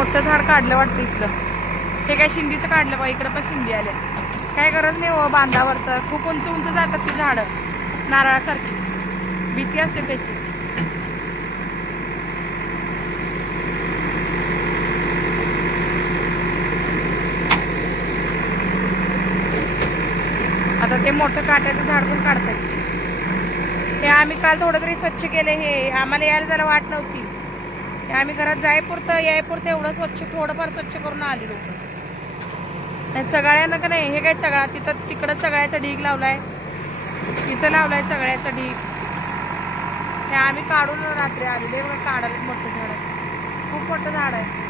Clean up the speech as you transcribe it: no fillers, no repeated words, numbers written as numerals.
मोठं झाड काढलं वाटतं इथलं. हे काय शिंदीचं काढलं बा, इकडं पण शिंदी आल्या. काय गरज नाही हो बांधावर, तर खूप उंच उंच जातात ती झाडं नारळासारखी, भीती असते त्याची. आता ते मोठं काट्याचं झाड पण काढतात. हे आम्ही काल थोडं तरी स्वच्छ केले. हे आम्हाला यायला जरा वाट नव्हती. हे आम्ही घरात जायपुरतं यायपुरतं एवढं स्वच्छ थोडंफार स्वच्छ करून आलेलो. चगळ्यानं का नाही, हे काय चगळा तिथं तिकडं चगळ्याचा ढीग लावलाय, तिथं लावलाय चगळ्याचा ढीग. हे आम्ही काढून रात्री आलेले. बघा काढायला मोठं झाड आहे, खूप मोठं झाड आहे.